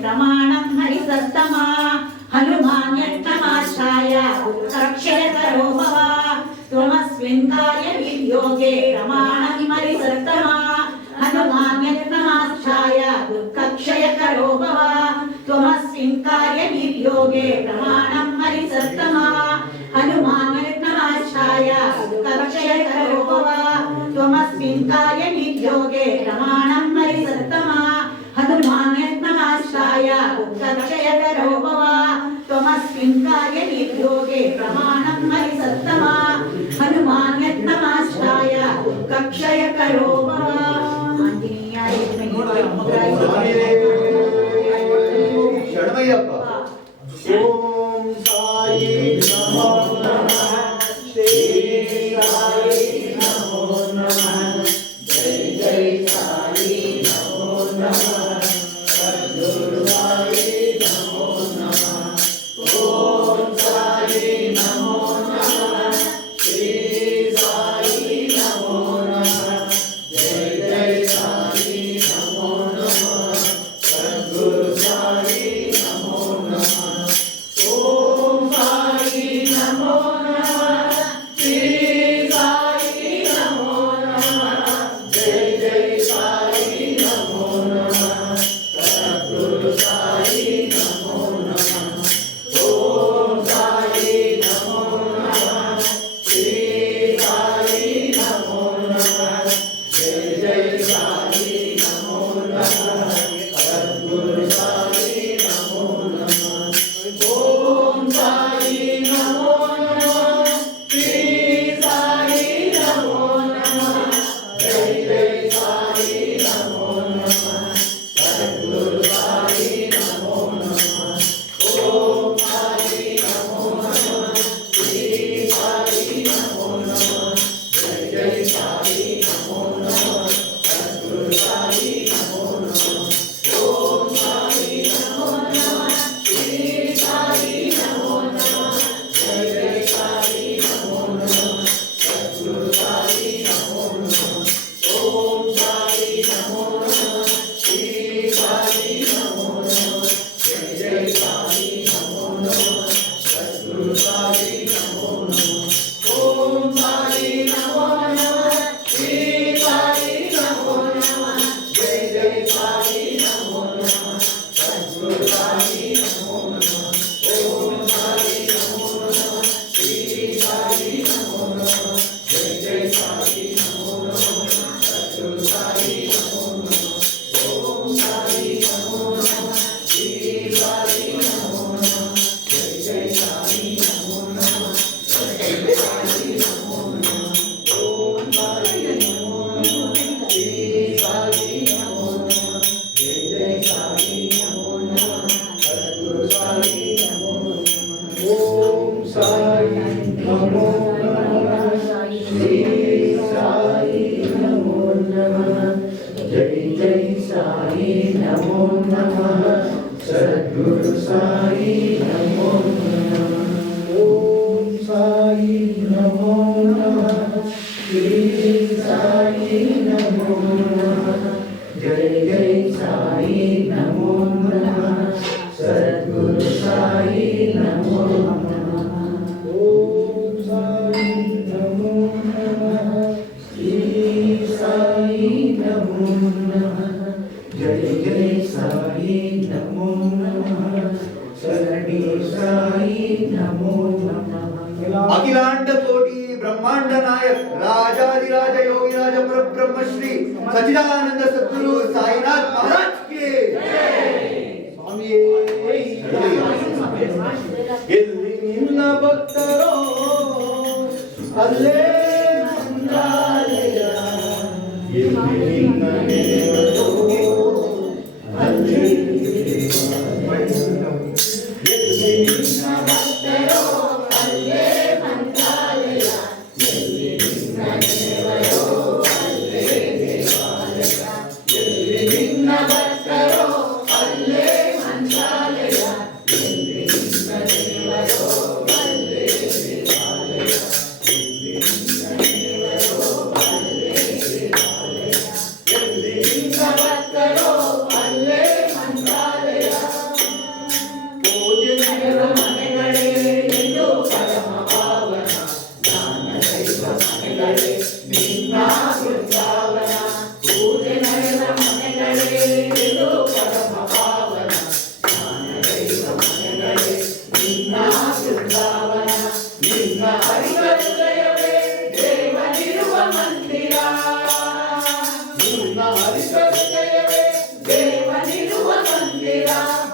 प्रमाणं हरिसत्तमा हनुमान्यष्टमाश्राय दुःखक्षयकरो भव त्वमस्मिन् कार्यवियोगे प्रमाणं हरिसत्तमा हनुमान्यष्टमाश्राय दुःखक्षयकरो भव त्वमस्मिन् कार्यवियोगे प्रमाणं हरिसत्तमा हनुमान्यष्टमाश्राय दुःखक्षयकरो भव त्वमस्मिन् कार्यवियोगे प्रमाणं हरिसत्तमा हनुमान्यष्टमाश्राय दुःखक्षयकरो भव त्वमस्मिन् कार्यवियोगे प्रमाणं हरिसत्तमा हनुमान्यष्टमाश्राय दुःखक्षयकरो भव आंजनेयाय शरणमಯ್ಯಪ್ಪ ओम साई नमो नमः श्री साई नमो नमः जय जय साई नमो नमः सद्गुरु साई नमो नमः ओम साई नमो नमः श्री साई नमो नमः जय जय साई नमो नमः सद्गुरु साई नमो नमः ओम साई नमो नमः श्री साई नमो नमः जय जय साई नमो नमः सद्गुरु साई नमो नमः ओम साई नमो नमः श्री साई नमो नमः जय जय साई नमो नमः सद्गुरु साई नमो नमः ओम साई नमो नमः श्री साई नमो नमः जय जय साई नमो नमः सद्गुरु साई नमो नमः ओम साई नमो नमः श्री साई नमो नमः जय जय साई नमो नमः सद्गुरु साई नमो नमः ओम साई नमो नमः श्री साई नमो नमः जय जय साई नमो नमः सद्गुरु साई नमो नमः ओम साई नमो नमः श्री साई नमो नमः जय जय साई नमो नमः सद्गुरु साई नमो नमः ओम साई नमो नमः श्री साई नमो नमः जय जय साई नमो नमः सद्गुरु साई नमो नमः ओम साई नमो नमः श्री साई नमो नमः जय जय साई नमो नमः सद्गुरु साई नमो नमः ओम साई नमो नमः श्री साई नमो नमः जय जय साई नमो नमः सद्गुरु साई नमो नमः ओम साई नमो नमः श्री साई नमो नमः जय जय साई नमो नमः सद्गुरु साई नमो नमः ओम साई नमो नमः श्री साई नमो नमः जय जय साई नमो नमः सद्गुरु साई नमो नमः ओम साई नमो नमः श्री साई नमो नमः जय जय साई नमो नमः सद्गुरु साई नमो नमः ओम साई नमो नमः श्री साई नमो नमः जय जय साई नमो नमः सद्गुरु साई नमो नमः अखिलांड कोटि ब्रह्मांड नायक राजाधिराज योगिराज परब्रह्म श्री सच्चिदानंद सद्गुरु साईनाथ महाराज के स्वामी ಎಲ್ಲಿ ನಿನ್ನ ಭಕ್ತರೋ ಅಲ್ಲೇ ಮಂತ್ರಾಲಯ ಎಲ್ಲಿ ನಿನ್ನ ನೆನೆವರೋ ಅಲ್ಲೇ ಎಲ್ಲಿ ನಿನ್ನ ಭಕ್ತರೋ ಅಲ್ಲೇ ಮಂತ್ರಾಲಯ ಎಲ್ಲಿ ನಿನ್ನ ನೆನೆವರೋ ಅಲ್ಲೇ ದೇವಾಲಯ ಎಲ್ಲಿ ನಿನ್ನ ಭಕ್ತರೋ ಅಲ್ಲೇ ಮಂತ್ರಾಲಯ ಎಲ್ಲಿ ನಿನ್ನ ನೆನೆವರೋ ಅಲ್ಲೇ ದೇವಾಲಯ ಎಲ್ಲಿ ನಿನ್ನ ನೆನೆವರೋ ಅಲ್ಲೇ ದೇವಾಲಯ ಎಲ್ಲಿ ನಿನ್ನ ನಿನ್ನ ಹರಿಸರ ಜಯವೇ ದೇವನಿರುವ ಮಂದಿರ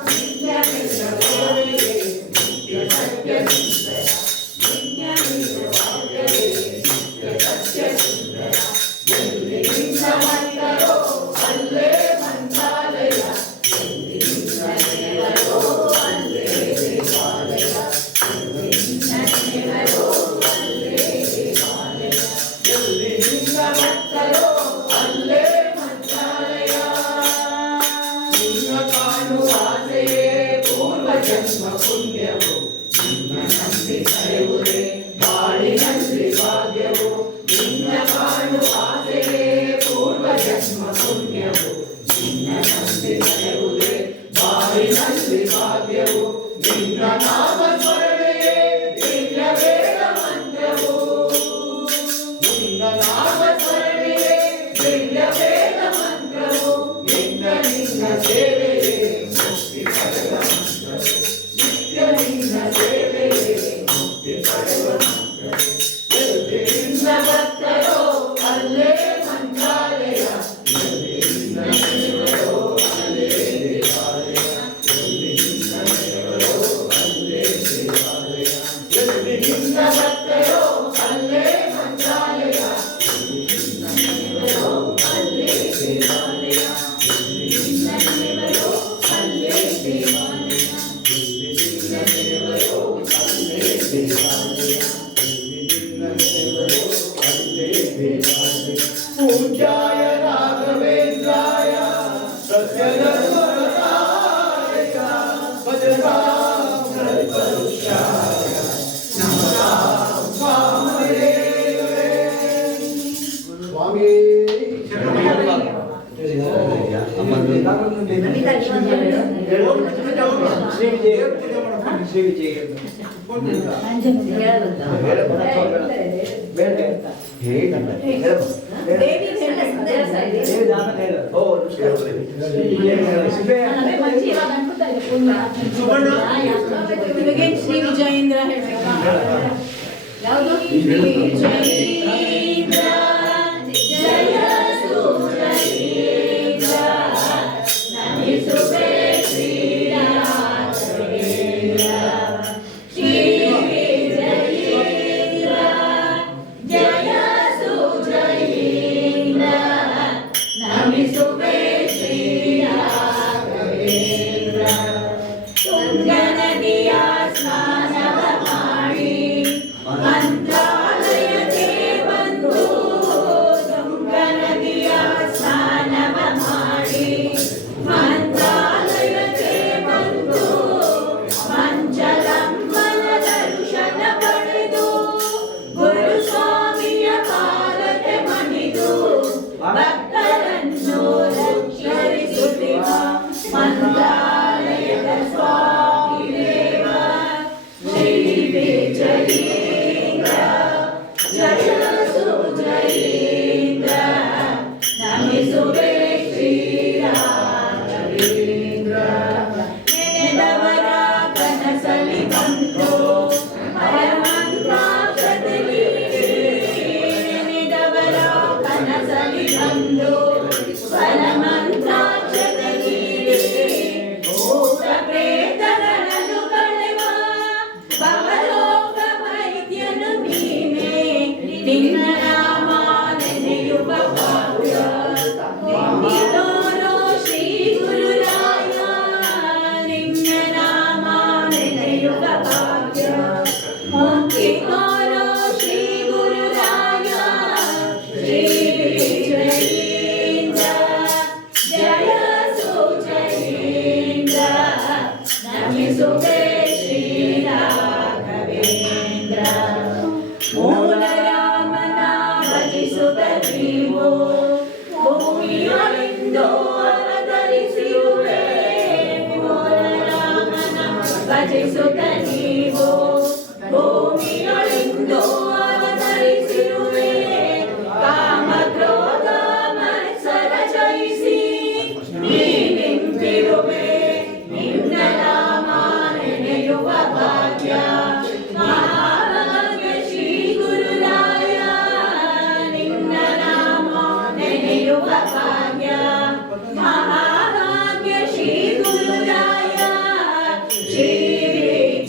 ನಿತ್ಯವಿಲ್ಲ ಸೇವೆಯೇ ನಿತ್ಯ ಸತ್ಯ ಸುಂದರ ನಿತ್ಯವಿಲ್ಲ ವಾಕ್ಯವೇ ನಿತ್ಯ ಸತ್ಯ ಸುಂದರ ಎಲ್ಲಿ ನಿನ್ನ ಮಂದಿರೋ ಅಲ್ಲೇ ಮಂತ್ರಾಲಯ ಎಲ್ಲಿ ನಿನ್ನ ದೇವರೋ ಅಲ್ಲೇ ದೇವಾಲಯ ಎಲ್ಲಿ ನಿನ್ನ ದೇವರೋ ಅಲ್ಲೇ ದೇವಾಲಯ ಎಲ್ಲಿ ನಿನ್ನ ಭಕ್ತರೋ ಅಲ್ಲೇ ಮಂತ್ರಾಲಯ ನಿನ್ನ ಕಾಣುವ ಆಸೆಯೇ ಪೂರ್ವ ಜನ್ಮ ಪುಣ್ಯವು ನಿನ್ನ ನಂಬಿ ಕರೆಯುವುದೇ ಬಾಳಿನಲ್ಲಿ ಭಾಗ್ಯವು ನಿನ್ನ ಕಾಣುವ ಆಸೆಯೇ ಪೂರ್ವ ಜನ್ಮ ಪುಣ್ಯವು ನಿನ್ನ ನಂಬಿ ಕರೆಯುವುದೇ ಬಾಳಿನಲ್ಲಿ ಭಾಗ್ಯವು ನಿನ್ನ ನಾಮ ಸ್ಮರಣೆಯೇ ದಿವ್ಯ ವೇದ ಮಂತ್ರವು ನಿನ್ನ ನಾಮ ಸ್ಮರಣೆಯೇ ದಿವ್ಯ ವೇದ ಮಂತ್ರವು ನಿನ್ನ ನಿನ್ನ ಸೇವೆಯೇ ಮುಕ್ತಿ ಪಡೆವ ಮಂತ್ರವು ನಿತ್ಯ ನಿನ್ನ ಸೇವೆಯೇ ಮುಕ್ತಿ ಪಡೆವ ಮಂತ್ರವು ಎಲ್ಲಿ ನಿನ್ನ ಭಕ್ತರೋ ಅಲ್ಲೇ ಮಂತ್ರಾಲಯ ಎಲ್ಲಿ ನಿನ್ನ ದೇವರೋ ಅಲ್ಲೇ ದೇವಾಲಯ ಎಲ್ಲಿ ನಿನ್ನ ದೇವರೋ ಅಲ್ಲೇ ದೇವಾಲಯ ಎಲ್ಲಿ ನಿನ್ನ ಭಕ್ತರೋ ಅಲ್ಲೇ ಮಂತ್ರಾಲಯ ಎಲ್ಲಿ ನಿನ್ನ ದೇವರೋ ಅಲ್ಲೇ ದೇವಾಲಯ ಎಲ್ಲಿ ನಿನ್ನ ದೇವರೋ ಅಲ್ಲೇ ದೇವಾಲಯ ಎಲ್ಲಿ ನಿನ್ನ ದೇವರೋ ಅಲ್ಲೇ ದೇವಾಲಯ ಎಲ್ಲಿ ನಿನ್ನ ದೇವರೋ ಅಲ್ಲೇ ದೇವಾಲಯ ಪೂಜ್ಯಾಯ ರಾಘವೇಂದ್ರಾಯ ಸತ್ಯಧರ್ಮರತಾಯ ಭಜತಾಂ ಕಲ್ಪವೃಕ್ಷಾಯ ನಮತಾಂ ವಾಮದೇವೇ ಸ್ವಾಮಿ ಶ್ರೀ ವಿಜಯೇಂದ್ರ ಹೇಳ್ಬೇಕಾ ಯಾವುದು ವಿಜಯೇಂದ್ರ ಜಯ ಸುಜಯೇಂದ್ರ ನಮಿಸುವೆ ಶ್ರೀರಾಘವೇಂದ್ರ ಶ್ರೀ ವಿಜಯೇಂದ್ರ ಜಯ ಸುಜಯೇಂದ್ರ ನಮಿಸುವೆ ಶ್ರೀರಾಘವೇಂದ್ರ ತುಂಗನದಿಯ ಸ್ನಾನವ ಮಾಡಿ ಮಂತ್ರಾಲಯಕ್ಕೆ ಬಂದು महाभाग्य श्री गुरुराय श्री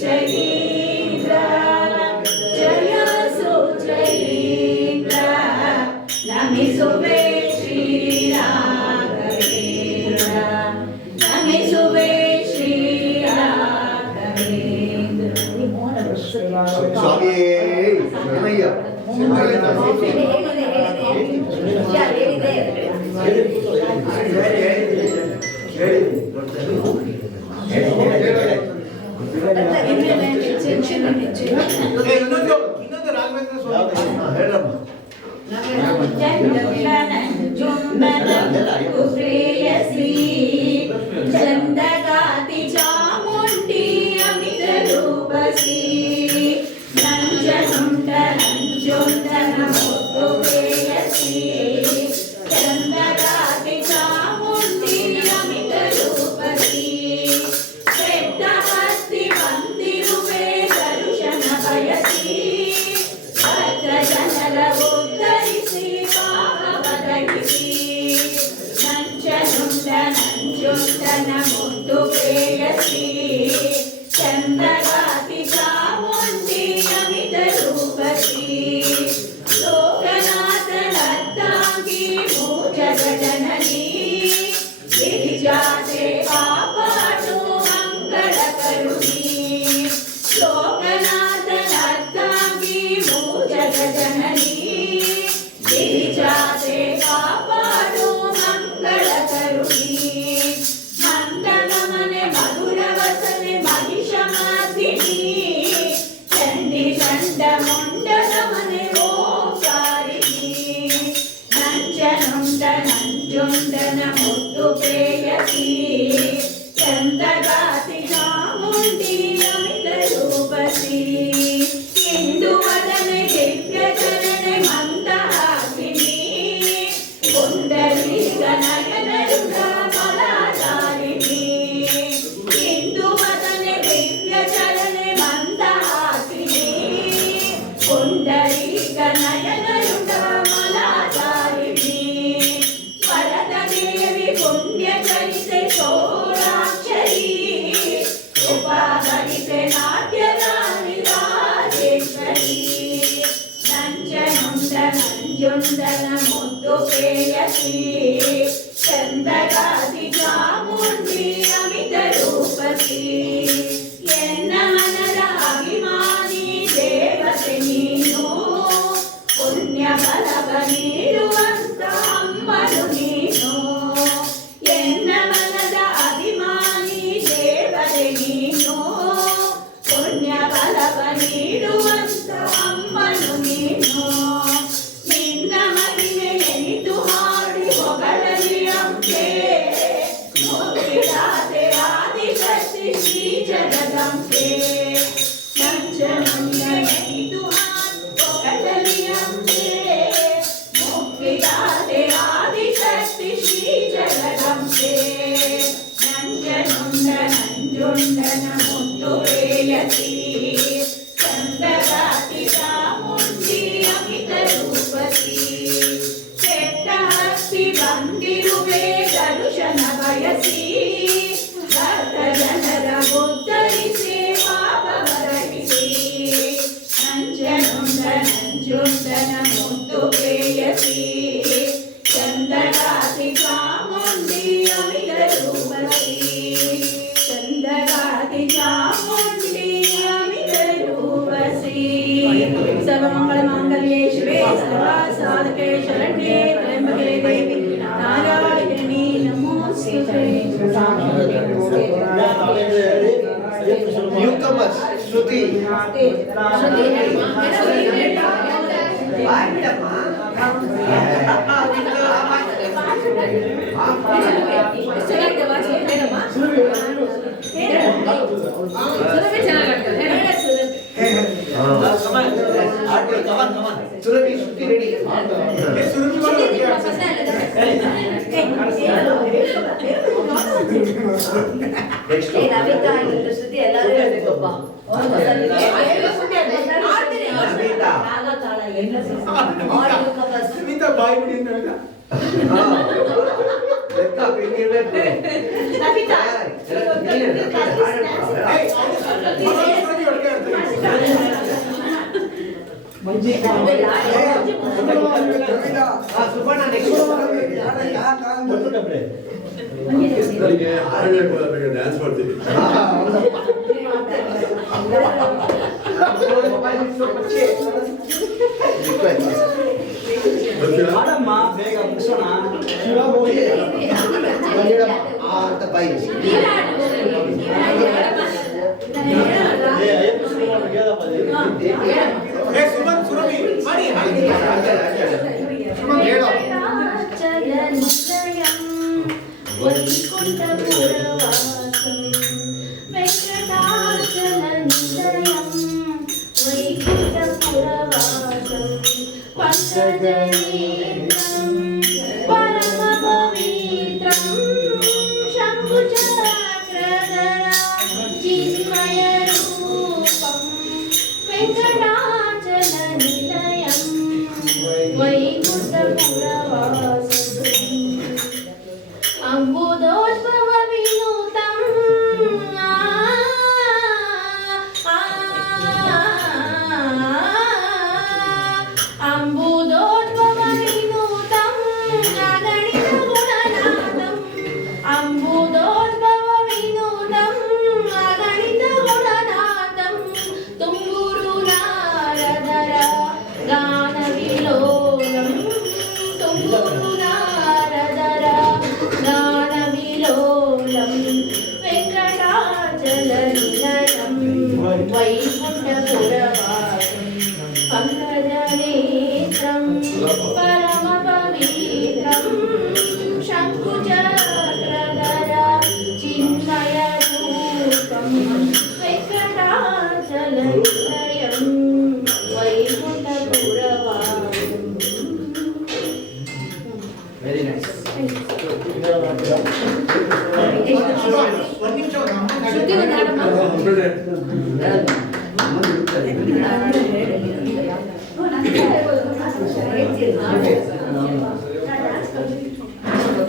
जयेन्द्र जय सुजयेन्द्र नमिಸುವೆ ಶ್ರೀ ರಾಘವೇಂದ್ರ ನಮಿಸುವೆ ಶ್ರೀ ರಾಘವೇಂದ್ರ. ಸ್ವಾಮಿಯೇ ಶರಣಯ್ಯ. ಇನ್ನೊಂದು ರಾಘವೇಂದ್ರ ಸ್ವಾಮಿ ಹೇಳಮ್ಮ. ಪ್ರೇಯಸಿ ಚಂದಗಾತಿ ಚಾಮುಂಡಿ ಅಮಿತ ರೂಪಸಿ ನಂಜನುಂಡ ನಂಜುಂಡನ ಮುತ್ತು ಪ್ರೇಯಸಿ ಚಂದಗಾತಿ ಚಾಮುಂಡಿ ಅಮಿತ ರೂಪಸಿ ಬೆಟ್ಟ ಹತ್ತಿ ಬಂದಿರುವೆ ದರ್ಶನ ಬಯಸಿ ಭಕ್ತ ಜನರ ಉದ್ಧರಿಸಿ ಪಾಪವದಗಿಸಿ ನಂಜನುಂಡ ನಂಜುಂಡನ ಮುತ್ತು ಪ್ರೇಯಸಿ ಚಂದಗಾತಿ ಚಾಮುಂಡಿ ಅಮಿತ ರೂಪಸಿ ಲೋಕನಾಥನರ್ಧಾಂಗಿ ಮೂಜಗ ಜನನಿ ಗಿರಿಜಾತೆ ಕಾಪಾಡು ಮಂಗಳ ಕರುಣಿ ಲೋಕನಾಥನರ್ಧಾಂಗಿ ಮೂಜಗ ಜನನಿ ಗಿರಿಜಾತೆ ಕಾಪಾಡು ಮಂಗಳ ಕರುಣಿ ಮಂದಗಮನೆ ಮಧುರ ವಸನೆ ಮಹಿಷಮರ್ದಿನಿ ಚಂಡಿ ಚಂಡ ಮುಂಡಗಮನೆ ಓಂಕಾರಿಣಿ ನಂಜನುಂಡ ನಂಜುಂಡನ ಮುತ್ತು ಪ್ರೇಯಸಿ ಚಂದಗಾತಿ ಚಾಮುಂಡಿ ಅಮಿತ ರೂಪಸಿ ಇಂದು ವದನೆ ದಿವ್ಯ ಚರಣೆ ಮಂದಹಾಸಿನಿ ಪುಂಡರೀಕ ನಯನರುಡ ಮಲಾಧಾರಿಣಿ ಇಂದು ವದನೆ ದಿವ್ಯ ಚರಣೆ ಮಂದಹಾಸಿನಿ ಪುಂಡರೀಕ ನಯನರುಡ ಮಲಾಧಾರಿಣಿ ವರದ ದೇವಿ ಪುಣ್ಯ ಚರಿತೆ ಷೋಡಾಕ್ಷರಿ ಉಪಾಧರಿತೆ ನಾಟ್ಯ ರಾಣಿ ರಾಜೇಶ್ವರಿ ನಂಜನುಂಡ ನಂಜುಂಡನ ಮುದ್ದು ಪ್ರೇಯಸಿ ಚಂದಗಾತಿ ಚಾಮುಂಡಿ ಅಮಿತ ರೂಪಸಿ ಎನ್ನ ಮನದ ಅಭಿಮಾನಿ ದೇವತೆ ನೀನು ಪುಣ್ಯ ಫಲವ ನೀಡುವಂತ ಅಮ್ಮನು ನೀನು ಎನ್ನ ಮನದ ಅಭಿಮಾನಿ ದೇವತೆ ನೀನು ಪುಣ್ಯ ಫಲವ ನೀಡುವಂತ ಅಮ್ಮನು ನೀನು ನಿನ್ನ ಮಹಿಮೆ ಎನಿತು ಹಾಡಿ ಹೊಗಳಲಿ ಅಂಕೆ ಮುಕ್ತಿದಾತೆ ಆದಿಶಕ್ತಿ ಶ್ರೀ ಜಗದಂಬೆ ನಂಜನುಂಡ ಎನಿತು ಹಾಡಿ ಹೊಗಳಲಿ ಅಂಕೆ ಮುಕ್ತಿದಾತೆ ಆದಿಶಕ್ತಿ ಶ್ರೀ ಜಗದಂಬೆ ನಂಜನುಂಡ ನಂಜುಂಡನ ಮುತ್ತು ಪ್ರೇಯಸಿ ಚಂದಗಾತಿ ಚಾಮುಂಡಿ ಅಮಿತ ರೂಪಸಿ ಕೆಟ್ಟ ಹತ್ತಿ ಬಂದಿರುವೆ ದರ್ಶನ ಬಯಸಿ ಭಕ್ತ ಜನರ ಉದ್ಧರಿಸಿ ಪಾಪವರಹಿಸಿ ನಂಜನುಂಡ ನಂಜುಂಡನ ಮುತ್ತು ಪ್ರೇಯಸಿ ಚಂದಗಾತಿ ಚಾಮುಂಡಿ ಅಮಿತ ರೂಪಸಿ ಚಂದಗಾತಿ ಚಾಮುಂಡಿ ಅಮಿತ ರೂಪಸಿ ಸರ್ವಮಂಗಳ ಮಾಂಗಲ್ಯೆ ಶಿವೆ ಸರ್ವ ಸಾಧಕೆ ಶರಣ್ಯೆ ತ್ರ್ಯಂಬಕೆ ದೇವಿ ನಾರಾಯಣಿ ನಮೋಸ್ತುತೆ. ನ್ಯೂಕಮರ್ಸ್ ಶ್ರುತಿ ಸುರಭಿ ಶ್ರುತಿ ರೆಡಿ ಬಾಯಿ ಬಿಡಿ ಲೆಕ್ಕ ಸುಬ್ಬಣ್ಣ ನೆಕ್ಸ್ಟ್ ನನಗೆ ಹಾಡಬೇಕು ಬೇಕಾದ್ರೆ ಡ್ಯಾನ್ಸ್ ಮಾಡ್ತೀನಿ. ಮಾಡಮ್ಮ ಬೇಗ ಮುಗಿಸೋಣ. ಅಂತ ಬಾಯಿ ವೆರಿ ನೈಸ್.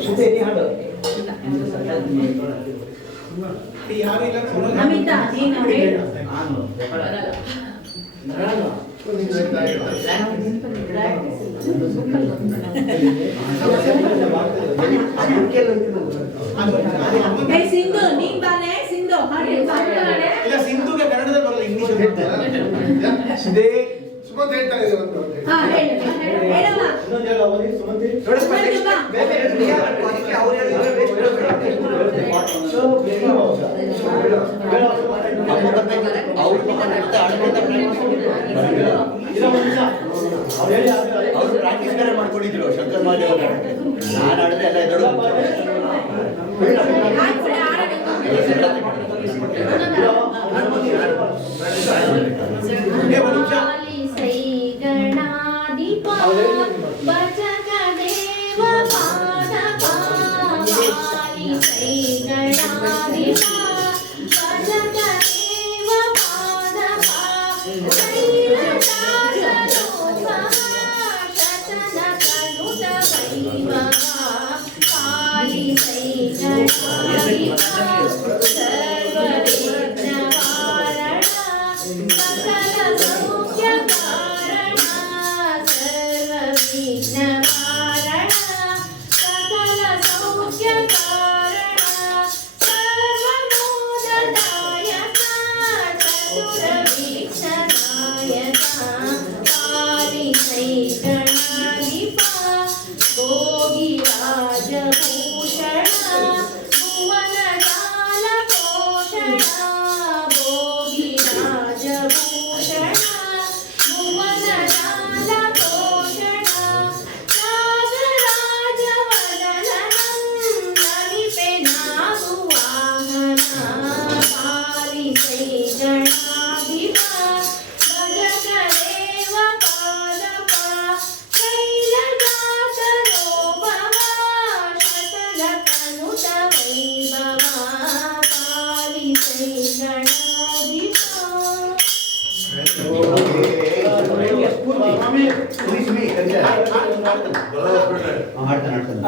ಶ್ರುತಿ ನೀ ಹಾಡು. ನಮಿತಾ ನೀನು ಹೇಳು. ಹೇ ಸಿಂಧು ನೀನ್ ಬಾಲೆ ಸಿಂಧು ಹಾಡು ಇಲ್ಲ ಸಿಂಧುಗೆ ಕನ್ನಡದಲ್ಲಿ ಬರಲ್ಲ ಇಂಗ್ಲಿಷ್ ಸುಮಂತ್ ಹೇಳ್ತಾ ಇದೆ ಒಂದು ಹಾ ಹೇಳು ಹೇಳಮ್ಮ ಇನ್ನೊಂದು ಹೇಳು ಅವನಿ ಸುಮಂತಿ. ಬೇರೆ ಅದಕ್ಕೆ ಅವ್ರು ಹೇಳಿದ್ರೆ ಬೇರೆ ಸೊ ಬೇಗ ಹೋಗ. ಅವರು ಪ್ರಾಕ್ಟೀಸ್ ಬೇರೆ ಮಾಡ್ಕೊಂಡಿದ್ರು ಶಂಕರ್ ಮಾಡಿ ಅವರು. ನಾನು ಆಡಿದ್ರೆ ಎಲ್ಲ ಎದುರು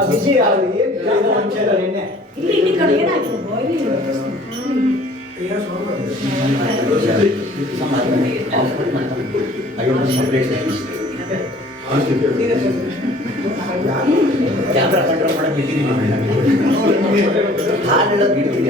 ಬಿಜಿ ಏನು ಮನುಷ್ಯ ನಿನ್ನೆ ಇಲ್ಲಿ ಕಡೆ ಏನಾಗಿದೆ ಕ್ಯಾಮ್ರಾ ಕಂಟ್ರೋಲ್ ಮಾಡಕ್ಕೆ ಬಿಟ್ಟಿದ್ದೀನಿ ಹಾಲು ಹೇಳೋದು ಬಿಡ್ತೀನಿ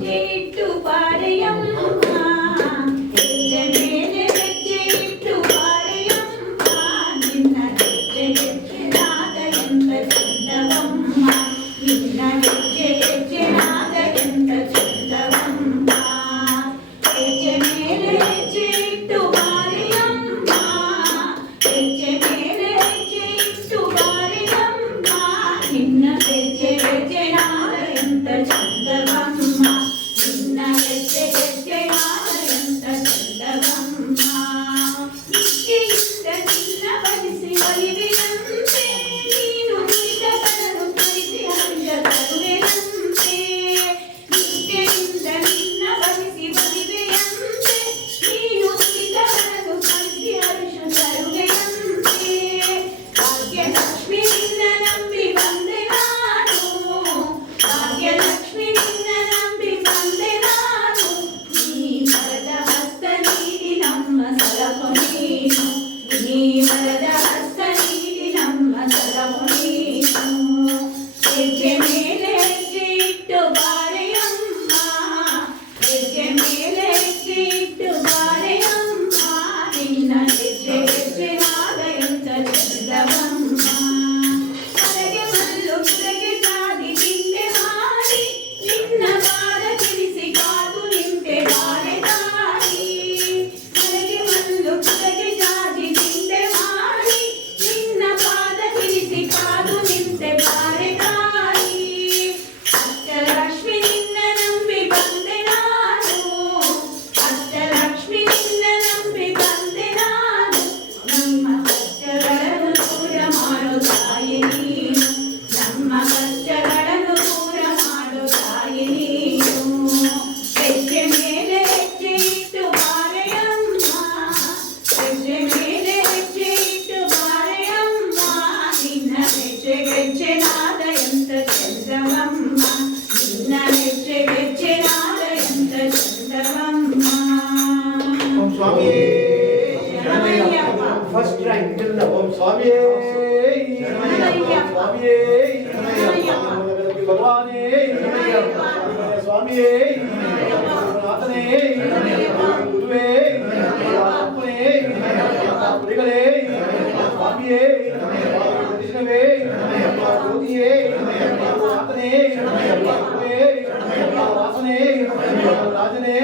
ಚಿಟ್ಟು ಪಾರೆಯಮ್ಮ ಜಮೇಲೆ ಸ್ವಾಮಿಯೇ ಶರಣಮಯ್ಯಪ್ಪ. ಫಸ್ಟ್ ರ್ಯಾಂಕ್ ಎಲ್ಲ ಓಂ ಸ್ವಾಮಿಯೇ ಶರಣಮಯ್ಯಪ್ಪ. ಸ್ವಾಮಿಯೇ ಶರಣಮಯ್ಯಪ್ಪ. ಭಗವಾನೇ ಶರಣಮಯ್ಯಪ್ಪ. ಸ್ವಾಮಿಯೇ ಶರಣಮಯ್ಯಪ್ಪ. ನಾಥನೇ ಶರಣಮಯ್ಯಪ್ಪ. ಗುರುವೇ ಶರಣಮಯ್ಯಪ್ಪ. ಅಪ್ಪನೇ ಶರಣಮಯ್ಯಪ್ಪ. ಗುರುಗಳೇ ಶರಣಮಯ್ಯಪ್ಪ. ಸ್ವಾಮಿಯೇ ಕೃಷ್ಣವೇ ಜ್ಯೋತಿಯೇ ನಾಥನೇ ಗುರುವೇ ವಾಸನೇ ರಾಜನೇ